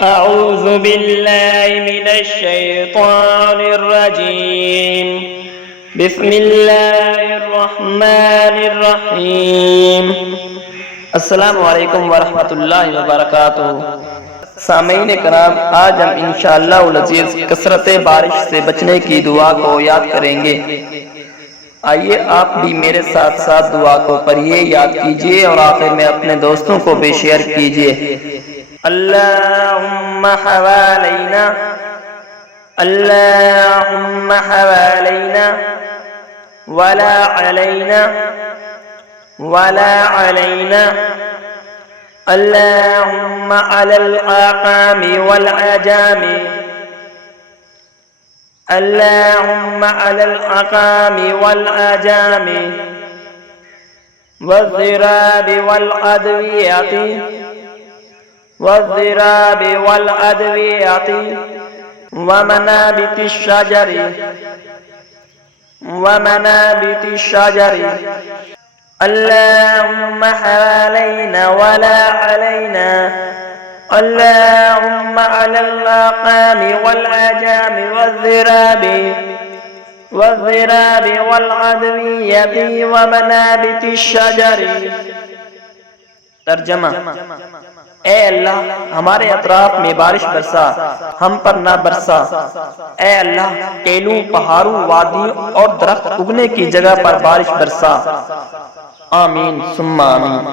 अऊज़ु बिल्लाहि मिनश्शैतानिर्रजीम। बिस्मिल्लाहिर्रहमानिर्रहीम। अस्सलामु अलैकुम वरहमतुल्लाहि वबरकातुहू। सामीन कराम, आज हम इंशाअल्लाह अज़ीज़ कसरत बारिश से बचने की दुआ को याद करेंगे। आइए आप भी मेरे साथ साथ दुआ को पढ़िए, याद कीजिए और आखिर में अपने दोस्तों को भी शेयर कीजिए। अल्लाहुम्मा हवालैना, अल्लाहुम्मा हवालैना वला अलैना वला अलैना, अल्लाहुम्मा अलल आकामी वल अजामी, अल्लाहुम्मा अलल आकामी वल अजामी वज़्ज़िराबि वल अदवियति वज़्ज़िराबि वल अदवियति वमनाबितिश शजरि वमनाबितिश शजरि, अल्लाहुम्मा हवालैना वला अलैना, अल्लाहुम्मा अलल आकामी वल अजामी वज़्ज़िराबि वल अदवियति वमनाबितिश शजरि। तर्जमा: ए अल्लाह, हमारे अतराफ में बारिश बरसा, हम पर ना बरसा। ए अल्लाह, टेलों, पहाड़ों, वादियों और दरख्त उगने की जगह पर बारिश बरसा। आमीन सुम्मा आमीन।